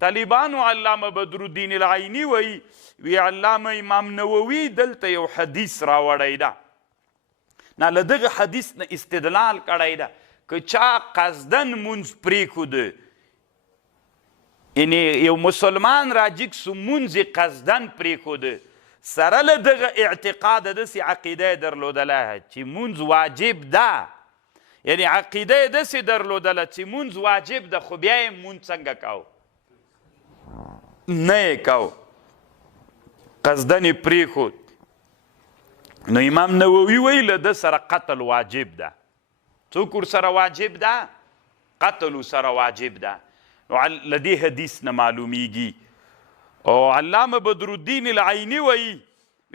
طالبانو علامه بدرالدین العیني وی علامه امام نووي دلته یو حدیث راوړی ده نه له دغه حدیث نه استدلال کړی ده که چا قصدن مونځ پرېښوده یعنی یو مسلمان راجګ سو مونځ یې قصدن پرېښوده سره له دغه اعتقاده داسې عقیده یې درلودله چې مونځ واجب ده یعنی عقیده یې داسې درلودله چې مونځ واجب ده خو بیا یې مونځ څنګه کوو نه یې کوو قصدن یې پرېښود نو امام نووي وایي له ده سره قتل واجب ده څوک ورسره واجب ده قتل ورسره واجب ده نو له دې حدیث نه معلومیږي او علامه بدرالدین العیني وایي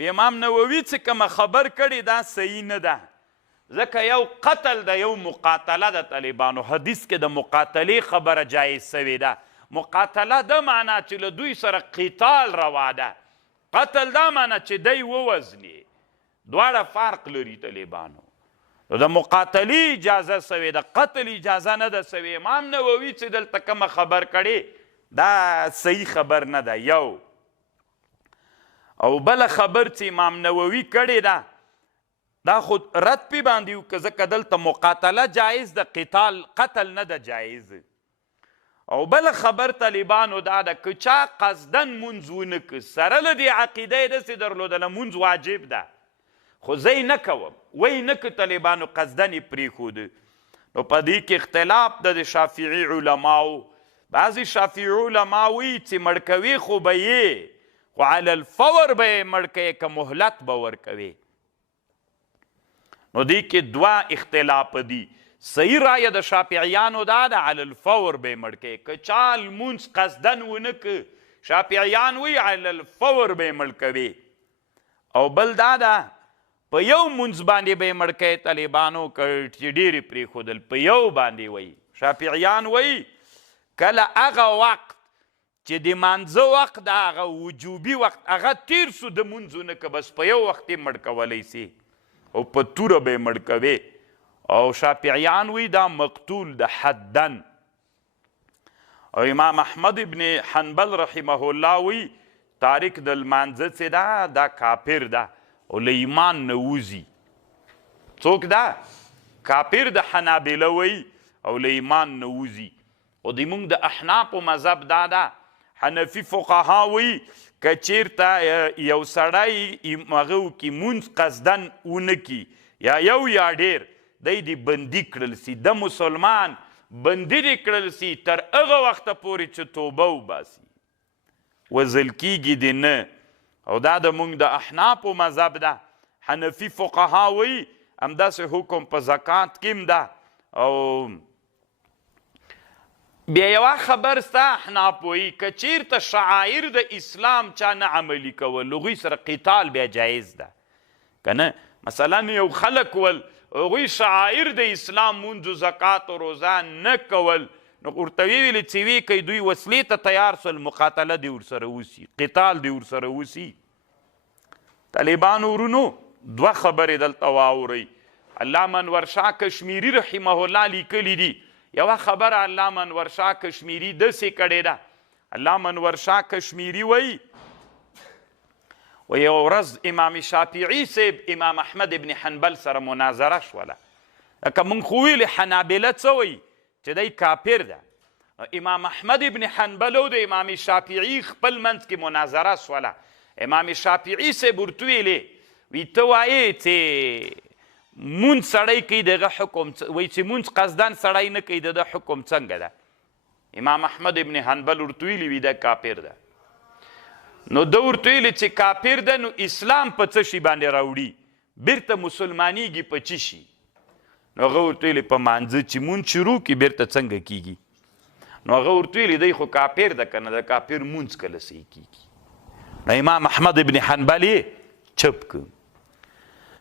امام نووي چې کومه خبر کړې دا صحیح نه ده ځکه یو قتل ده یو مقاتله د طالبانو حدیث کې د مقاتلې خبره جایز سوې ده مقاتله ده معنا چې له دوی سره قتال روا ده قتل دا معنا چې دی ووزني دواړه فرق لري طالبانو نو د مقاتلې اجازه سوې ده قتل اجازه نه ده سوې امام نووي چې دلته کومه خبر کړې دا صحیح خبر نه ده یو او بله خبر چې امام نووي کړې ده دا خود رد پې باندې و که ځکه دلته مقاتله جایز ده قتل نه ده جایز او بله خبر طالبانو دا ده که چا قصدن مونځ ونه که سره له دې عقیده یې داسې درلودله مونځ واجب ده خو زه یې نه کوم وایي نه که طالبانو قصدن یې پرېښوده نو په دې کې اختلاف ده د شافعي علماو بعضې شافعي علما وایي چې مړ کوي خو به یې خو علی الفور به یې مړ کوې که مهلت به ورکوې نو دې کې دوه اختلاف دي صحیح رایه د شافعیانو دا ده علی الفور به یې مړ کوې که چا لمونځ قصدن ونه که شافعیان وایي علی الفور به یې مړ کوې او بل دا ده په یو مونځ باندې به یې مړ کوې طالبانو که چې ډېرې پرېښودل په یو باندې وایي شافعیان وایي کله هغه وخت چې د مانځه وخت د هغه وجوبي وخت هغه تیر سو د مونځونه که بس په یو وخت یې مړ کولی سي او په توره به یې مړ کوې او شافعیان وی دا مقتول د حدن او امام احمد ابن حنبل رحمه الله وی تارک د لمانځه چې دا کافر ده او له ایمان نه وځي څوک ده کافر د حنابله وی او له ایمان نه وځي او د موږ د احنافو مذهب دا ده حنفي فقها وی که چیرته یو سړی هغه وکړي مونځ قصدن ونه کړي یا یو یا ډېر دی دې بندي کړل سي د مسلمان بندي دې کړل سي تر هغه وخته پورې چې توبه وباسي وژل کیږي دې نه او دا د موږ د احنافو مذهب ده حنفي فقها وایي همداسې حکم په زکات کې هم ده او بیا یوه خبر سته احناف وایي که چیرته شعایر د اسلام چا نه عملي کول هغوی سره قتال بیا جایز ده که نه مثلا یو خلک ول هغوی شعایر د اسلام مونځ زکات و روزه نه کول نو ورته ویلې چې وی کوي دوی وسلې ته تیار سول مقاتله دې ورسره وسي قتال دې ورسره وسي طالبانو ورونو دوه خبرې دلته واورئ علامه انور شاه کشمیري رحمه الله لیکلي دي یوه خبره علامه انور شاه کشمیري داسې کړې ده علامه انور شاه کشمیري وایي و یو ورځ امام شافعي صاحب امام احمد ابن حنبل سره مناظره شوله لکه موږ خو ویلې حنابله څه وایي چې دی کافر ده امام احمد ابن حنبل او د امام شافعي خپل منځ کې مناظره شوله امام شافعي صاحب ورته ویلې وی ته وایې چې مونځ سړی کوي دغه حکم وایي چې مونځ قصدن سړی نه کوي دغه حکم څنګه ده امام احمد ابن حنبل ورته ویلي وي دا کافر ده نو ده ورته ویلې چې کافر ده نو اسلام په څه شي باندې راوړي بیرته مسلمانیږي په څه شي نو هغه ورته ویلې په مانځه چې مونځ شروع کړي بیرته څنګه کیږي نو هغه ورته ویلې دی خو کافر ده که نه د کافر مونځ کله صحیح کیږي نو امام احمد ابن حنبل یې چپ کړ